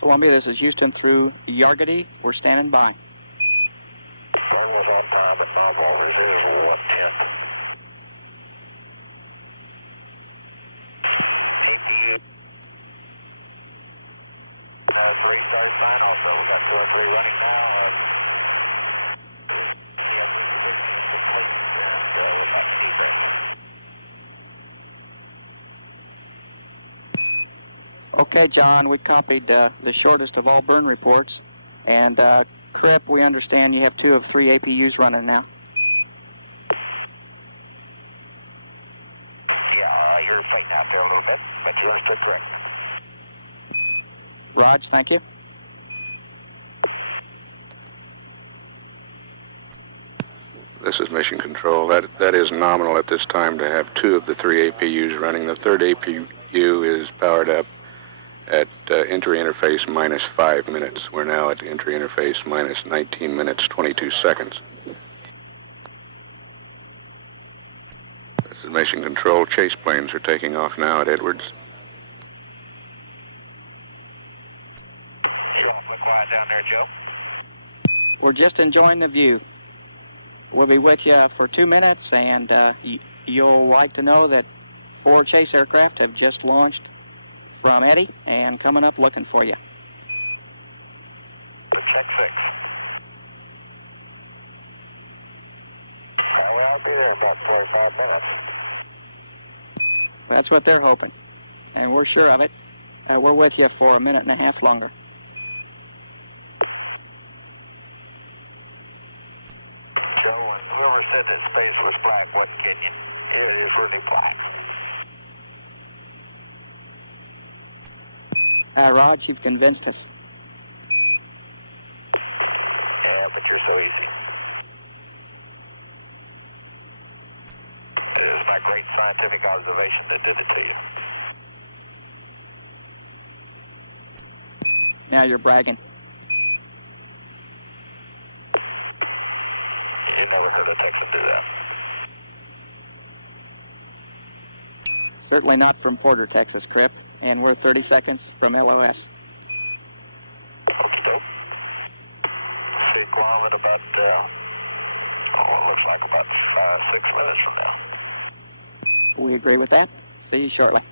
Columbia, this is Houston through Yargady. We're standing by. Burn was on time at nominal residual 110. APU. 3 started fine also. We got 2 and 3 running now. Yeah, repositioning is complete and we're about to debrake. Okay, John, we copied the shortest of all burn reports. And Crip, we understand you have 2 of 3 APUs running now. Yeah, you're fading out there a little bit, but you understood correct. Raj, thank you. You're awfully quiet down there, Joe. We're just enjoying the view. We'll be with you for 2 minutes, and you'll like to know that 4 chase aircraft have just launched from Eddy and coming up looking for you. Check 6. We ought to be there in about 45 minutes. That's what they're hoping, and we're sure of it. We're with you for a minute and a half longer. Joe, and whoever said that space was black wasn't kidding you. It is really black. Raj, you've convinced us. Yeah, but you're so easy. It is my great scientific observation that did it to you. Now you're bragging. You never heard a Texan do that. Certainly not from Porter, Texas, Crip, and we're 30 seconds from LOS. Okie doke. See Guam in about, it looks like about 6 minutes from now. We agree with that. See you shortly.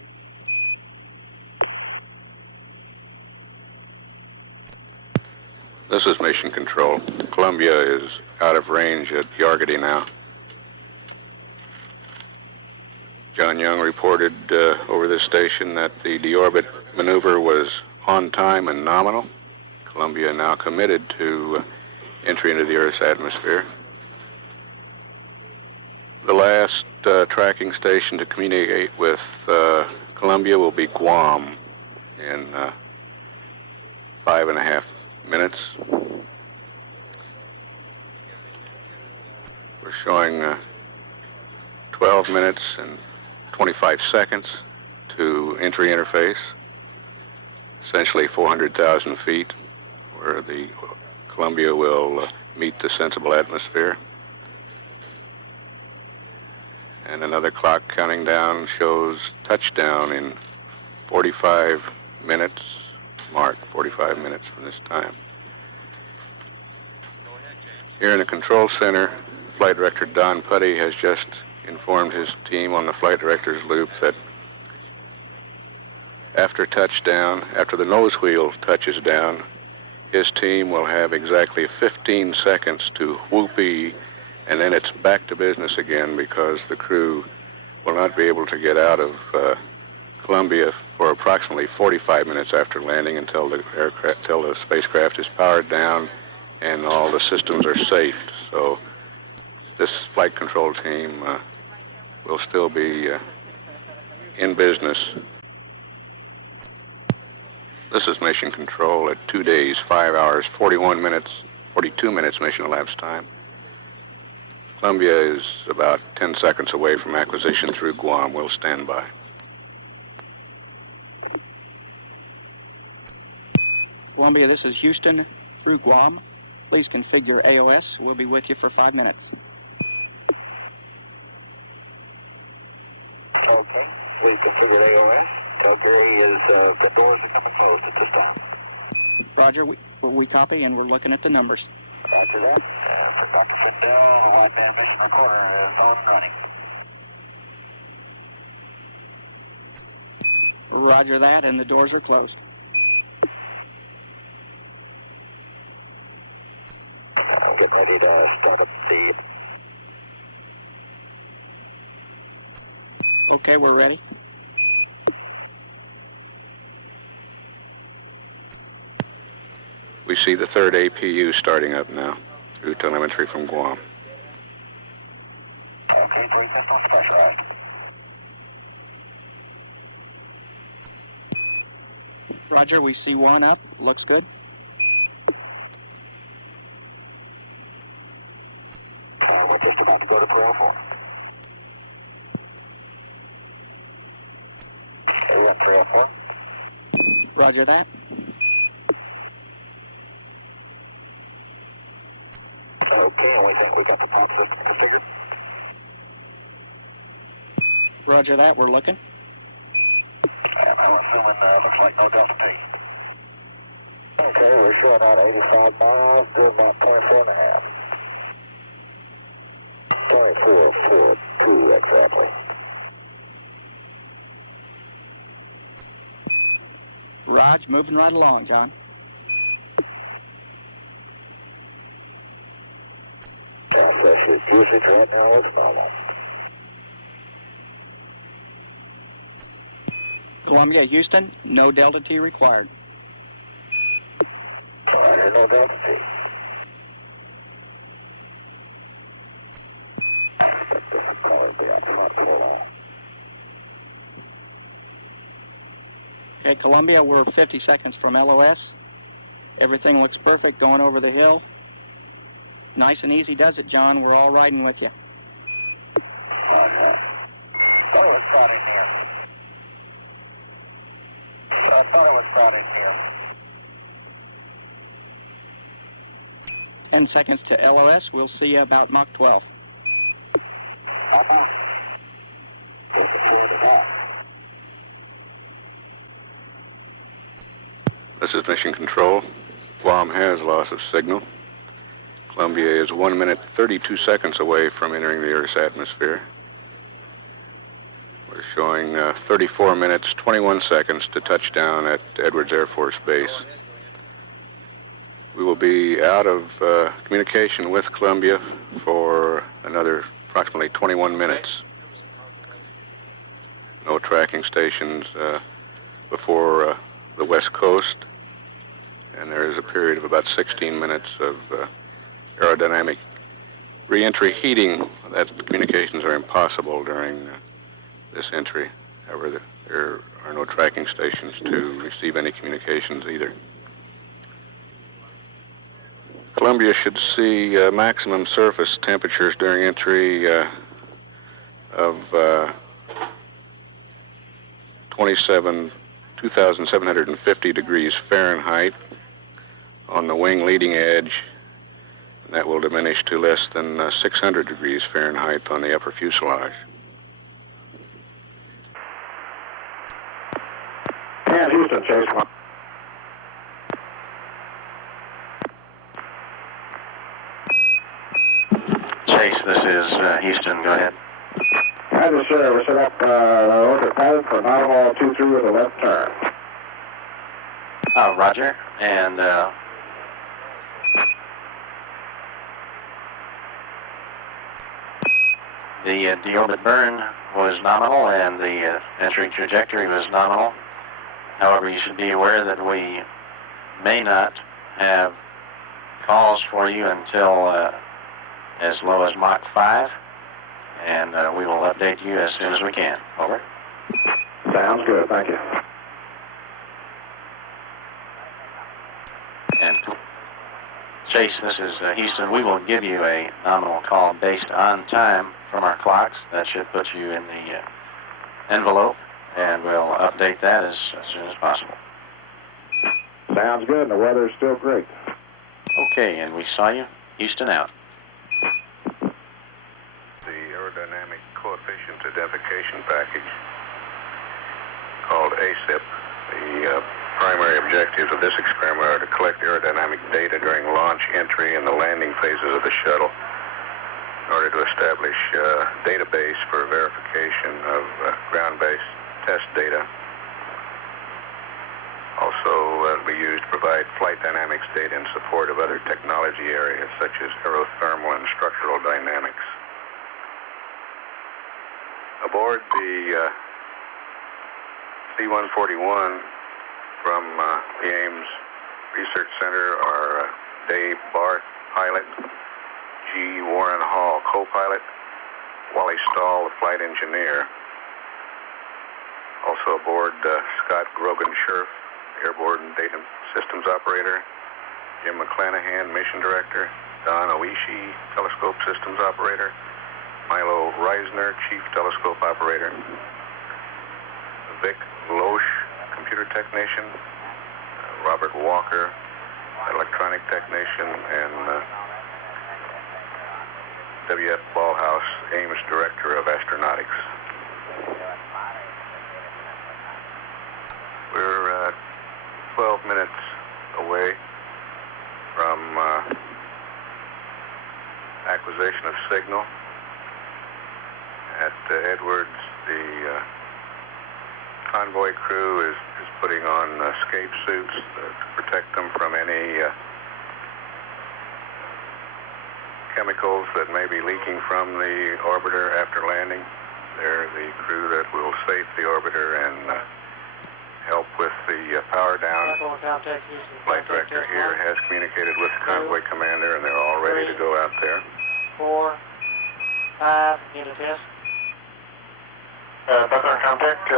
Columbia, this is Houston through Guam. Please configure AOS. We'll be with you for 5 minutes. Okay, we've configured AOS. Tell Gary his pit doors are coming closed at this time. Roger, we copy, and we're looking at the numbers. Roger that. For Dr. Findell, the wideband mission recorder is on and running. Roger that, and the doors are closed. I'm getting ready to start up the... Okay, we're ready. Okay, 3 systems pressurized. Roger, we see 1 up. Looks good. And we're just about to go to 304. Okay, we're at 304. Roger that. Okay, and we think we got the prop system configured. Roger that, we're looking. And I'm assuming looks like no Delta T. Okay, we're showing out 85 miles, doing about 24 and a half. 24.42 exactly. Raj, moving right along, John. Process usage right now looks normal. Columbia, Houston, no Delta T required. Roger, no Delta T. I expect this color to be out front for long. Okay, Columbia, we're 50 seconds from LOS. Everything looks perfect going over the hill. Nice and easy does it, John. We're all riding with you. Roger. Thought it was crowded here. I thought it was crowded here. 10 seconds to LOS. We'll see you about Mach 12. Looking forward to that. And Houston, Chase 1. Chase, this is Houston. Go ahead. Roger, sir. We're set up our orbit pattern for nominal 23 with a left turn. Roger. And the deorbit burn was nominal, and the entry trajectory was nominal. However, you should be aware that we may not have calls for you until as low as Mach 5, and we will update you as soon as we can. Over. Sounds good. Thank you. And Chase, this is Houston. We will give you a nominal call based on time from our clocks. That should put you in the envelope, and we'll update that as soon as possible. Sounds good, and the weather's still great. Okay, and we saw you. Houston out. aboard the C-141 from the Ames Research Center are Dave Barth, pilot, G. Warren Hall, co-pilot, Wally Stahl, the flight engineer. Also aboard Scott Grogan Scherf, airborne data systems operator. Washington reports that Reagan is watching all this and has sent him later on to the Institute as representative to state with astronauts. We can do a spot or you can just get it to them for comment. Buckhorn, contact Houston, contact test 1, 2, 3, 4, 5, into test. Buckhorn, contact,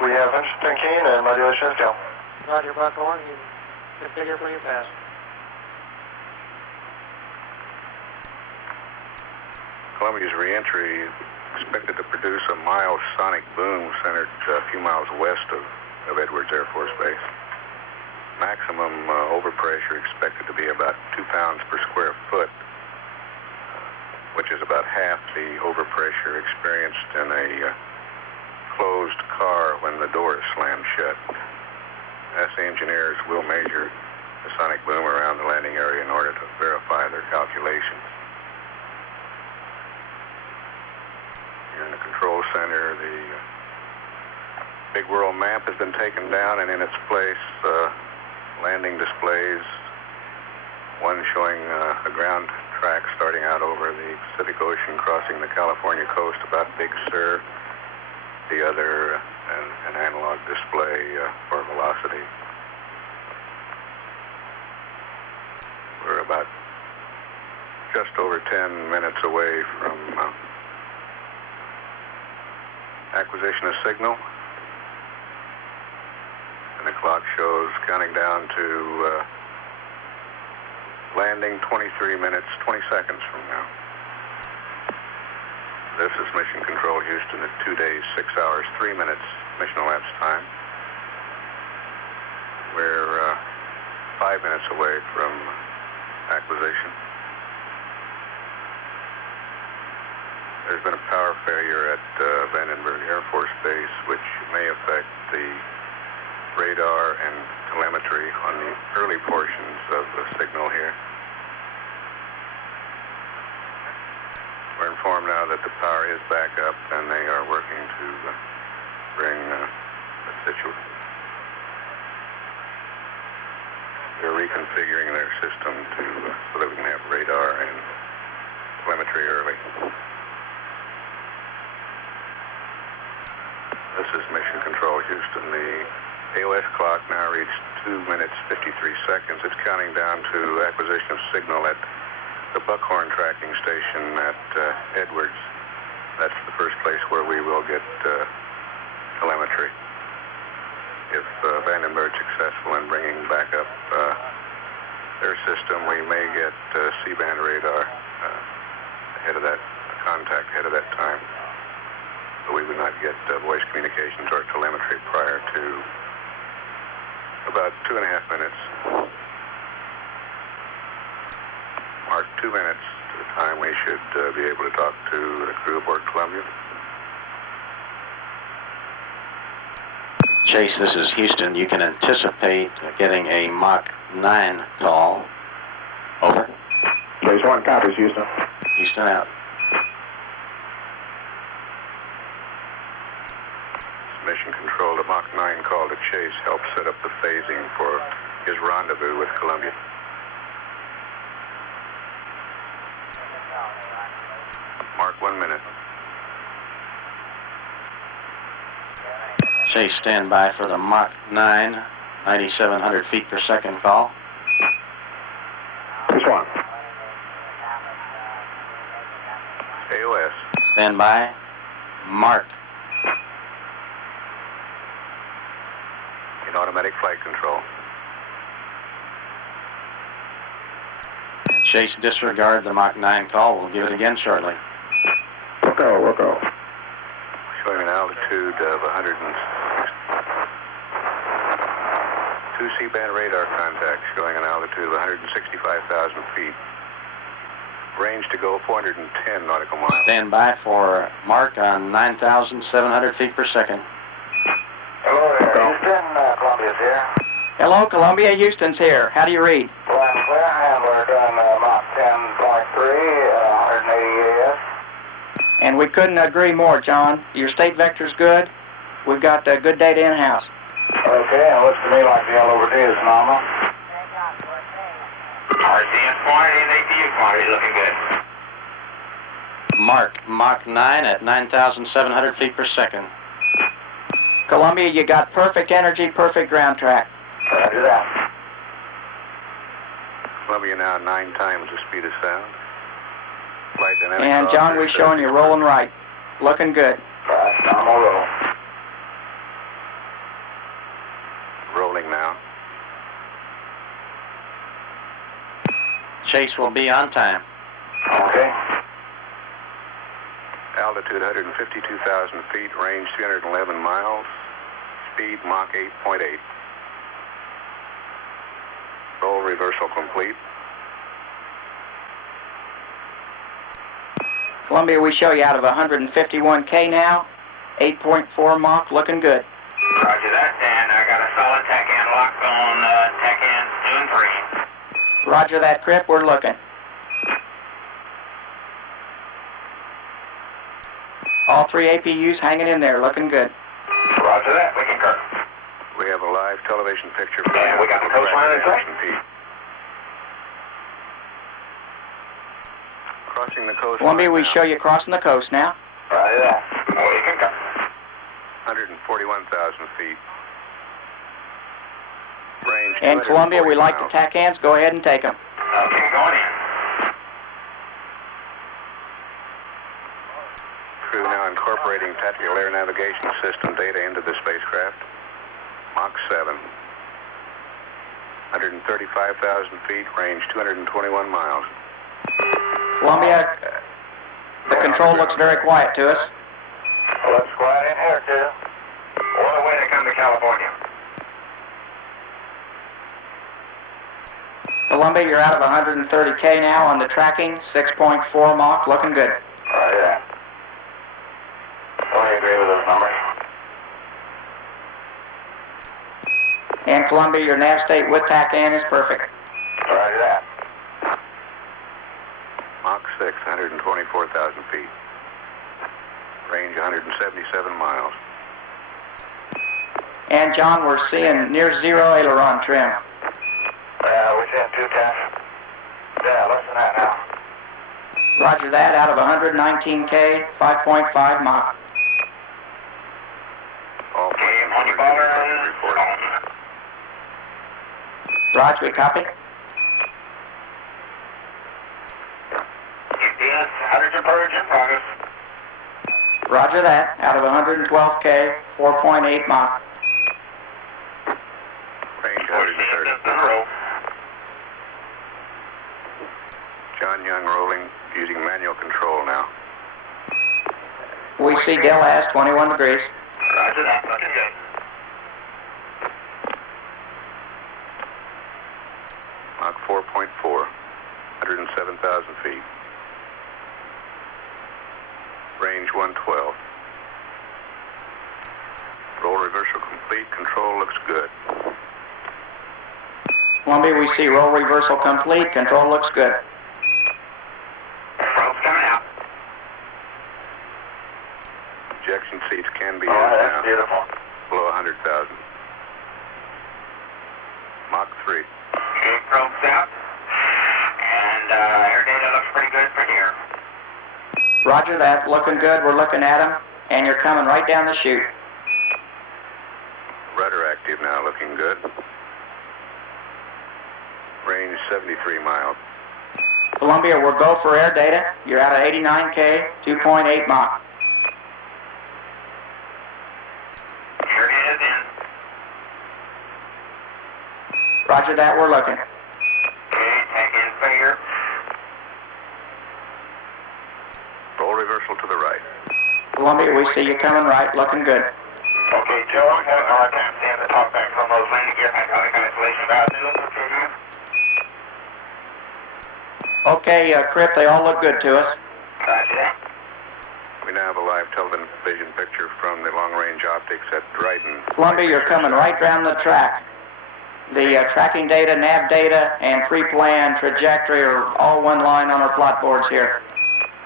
we have 110 keen and modulation is go. Roger, Buckhorn, you configure for your pass. Chase, this is Houston. You can anticipate getting a Mach 9 call. Over. Chase 1 copies, Houston. Houston out. Chase, stand by for the Mach 9, 9,700 feet per second call. Chase 1. Stand by. Mark. And Chase, disregard the Mach 9 call. We'll give it again shortly. We'll go. Stand by for Mark on 9,700 feet per second. Hello there, Houston. Columbia's here. Hello, Columbia. Houston's here. How do you read? Loud and clear, and we're doing Mach 10.3 at 180 AS. And we couldn't agree more, John. Your state vector's good. We've got good data in-house. Okay, it looks to me like the L over D is nominal. RCS quantity and APU quantity looking good. Mark, Mach 9 at 9,700 feet per second. Columbia, you got perfect energy, perfect ground track. Roger that. And John, we're showing you rolling right. Looking good. Right, normal roll. Chase will be on time. Okay. Columbia, we show you out of 151K now. 8.4 Mach, looking good. Roger that, and I got a solid TACAN lock on TACAN 2 and 3. Roger that, Crip, we're looking. All three APUs hanging in there, looking good. Roger that, we concur. And we got the coastline in sight. Columbia, we show you crossing the coast now. Roger that, we concur. And Columbia, we like the TACANs. Go ahead and take them. Okay, going in. Columbia, the control looks very quiet to us. Looks quiet in here, too. What a way to come to California. Columbia, you're out of 130K now on the tracking. 6.4 Mach, looking good. Roger that. We agree with those numbers. And Columbia, your nav state with TACAN is perfect. Roger that. And John, we're seeing near zero aileron trim. We're seeing 210. Yeah, less than that now. Roger that, out of 119K, 5.5 Mach. Okay, ammonia ballers on. Roger, we copy. UPS, hydrogen purge in progress. Roger that, out of 112K, 4.8 Mach. We're CFS in a row. We see Del as 21 degrees. Roger that, looking good. Columbia, we see roll reversal complete. Control looks good. Rope's coming out. Oh, that's beautiful. Okay, probe's out. And air data looks pretty good for here. Roger that, looking good. We're looking at them. And you're coming right down the chute. Columbia, we're go for air data. You're out of 89K, 2.8 Mach. Air data's in. Roger that, we're looking. Okay, take in failure. Columbia, we see you coming right, looking good. Okay, Joe, I'm having a hard time seeing the talkback from those landing gear hydraulic isolation valves. They look okay to you? Okay, Crip, they all look good to us. Roger that. Columbia, you're coming right down the track. The tracking data, nav data, and pre-plan trajectory are all one line on our plot boards here.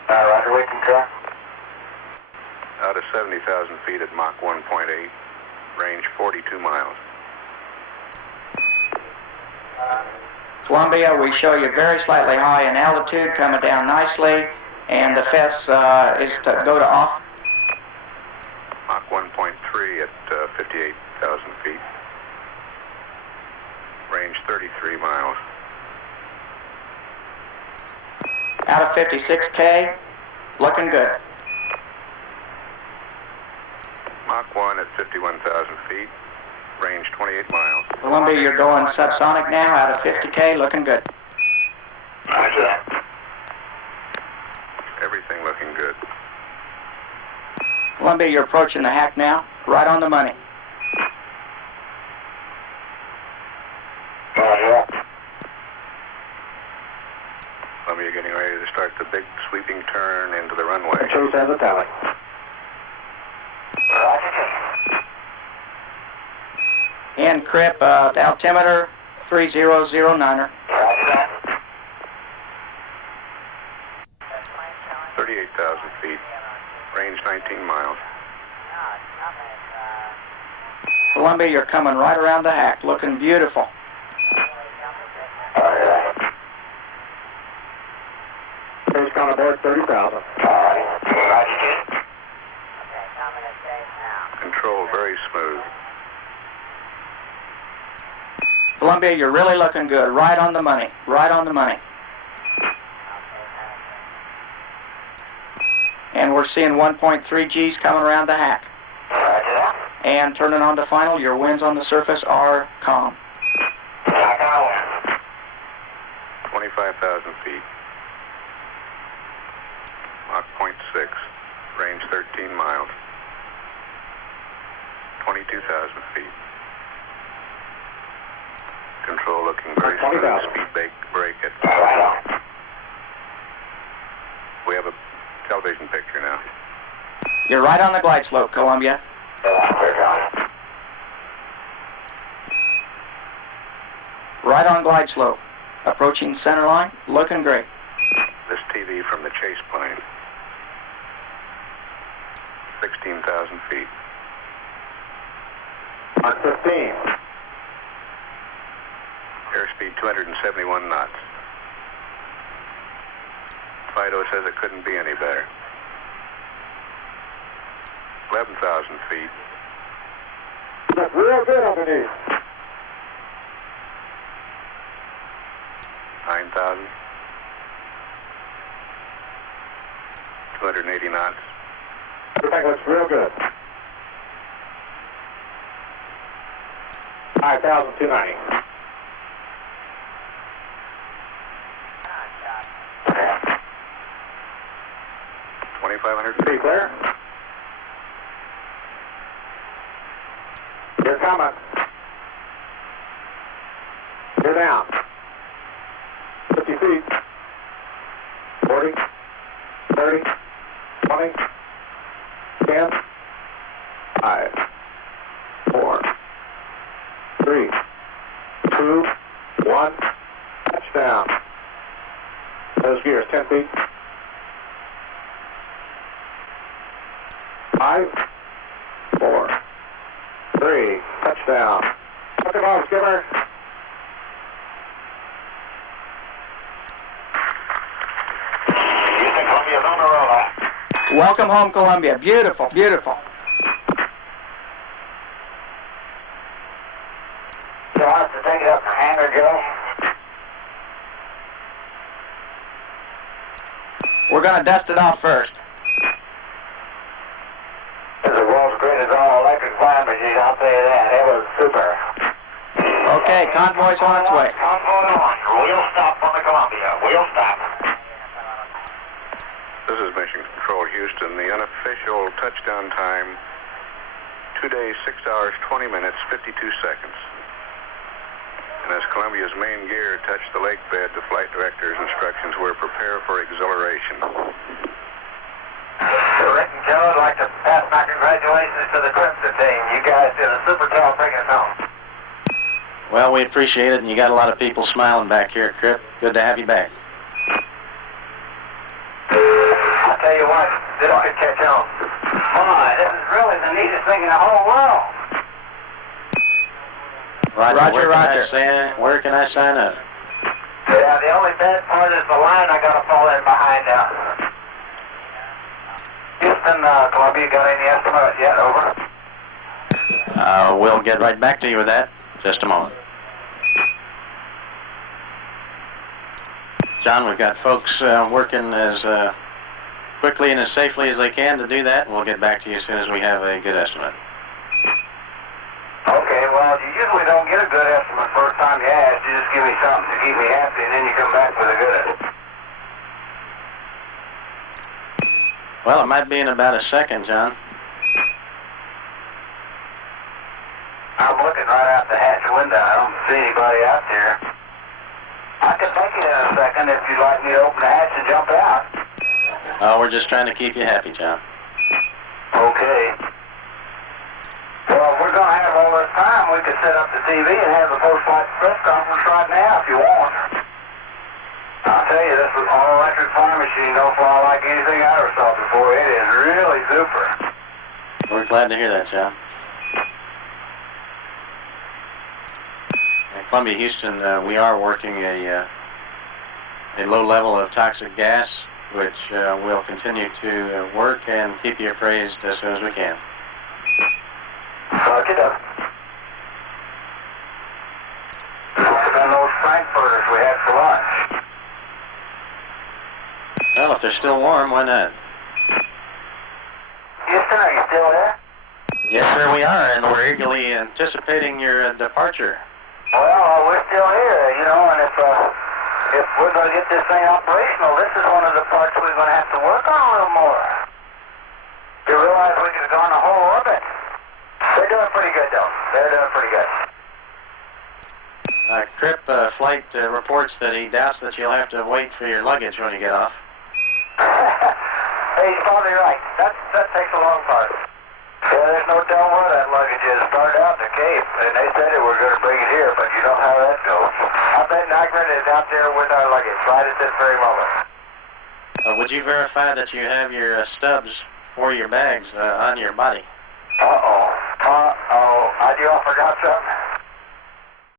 Roger, we concur. Columbia, we show you very slightly high in altitude, coming down nicely, and the FES is to go to off. Out of 56K, looking good. Columbia, you're going subsonic now, out of 50K, looking good. Roger that. Columbia, you're approaching the hack now, right on the money. Roger that. And Chase has a tally. Roger, Chase. And Crip, the altimeter, 3009er. Roger that. The plane showing anything, Joe? I didn't see it on CBS, the same plane shot. No, it's nothing. It's, Columbia, you're coming right around the hack, looking beautiful. a really jumpy picture. Roger that. Chase count aboard 30,000. Alrighty. Roger, Chase. Okay, coming to Chase now. Columbia, you're really looking good, right on the money, right on the money. Okay, penetrating. And we're seeing 1.3 Gs coming around the hack. Roger that. And turning on to final, your winds on the surface are calm. Back on the wind. Mark 20,000. Right on. You're right on the glide slope, Columbia. Clear, John. Right on glide slope. Approaching center line, looking great. Mark 15. That's real good underneath. Everything looks real good. 5,290. Okay. Pretty clear. You're coming. You're down. 50 feet. 40. 30. 20. 10. 5. 4. 3. 2. 1. Touchdown. Those gears, 10 feet. 5. 4. 3. Touchdown. Welcome home, skipper. Houston, Columbia's on the roller. Welcome home, Columbia. Beautiful, beautiful. So I have to take it up in the hangar, Joe. We're going to dust it off first. This is the world's greatest all-electric flying machine, I'll tell you that. It was super. Okay, convoy's on its way. Convoy on. We'll stop on the Columbia. We'll stop. Rick and Joe, I'd like to pass my congratulations to the Crimson team. You guys did a super job bringing us home. Well, we appreciate it, and you got a lot of people smiling back here at Crip. Good to have you back. I'll tell you what, this could catch on. Boy, this is really the neatest thing in the whole world. Roger, Roger. Where can I sign up? Yeah, the only bad part is the line I gotta fall in behind now. Houston, Columbia, got any estimate yet? Over. We'll get right back to you with that. Just a moment. John, we've got folks working as quickly and as safely as they can to do that. We'll get back to you as soon as we have a good estimate. Okay, well, you usually don't get a good estimate first time you ask. You just give me something to keep me happy, and then you come back with a good estimate. Well, it might be in about a second, John. I'm looking right out the hatch window. I don't see anybody out there. I could make it in a second if you'd like me to open the hatch and jump out. Oh, we're just trying to keep you happy, John. Okay. Well, we're going to have all this time. We could set up the TV and have the post-flight press conference right now if you want. I'll tell you, this all-electric flying machine don't fly like anything I ever saw before. It is really super. We're glad to hear that, John. At Columbia, Houston, we are working a low level of toxic gas, which we'll continue to work and keep you appraised as soon as we can. Okay, Doug. And those frankfurters we had for lunch. Well, if they're still warm, why not? Houston, are you still there? Yes, sir, we are, and we're eagerly anticipating your departure. Well, we're still here, you know, and if we're going to get this thing operational, this is one of the parts we're going to have to work on a little more. You realize we could have gone the whole orbit? They're doing pretty good, though. They're doing pretty good. Crip, flight reports that he doubts that you'll have to wait for your luggage when you get off. Hey, he's probably right. That takes a long part. Yeah, there's no telling where that luggage is. Started out the Cape, and they said they were going to bring it here, but you know how that goes. I bet Nigrin is out there with our luggage right at this very moment. Would you verify that you have your stubs for your bags on your body? I do. I forgot something.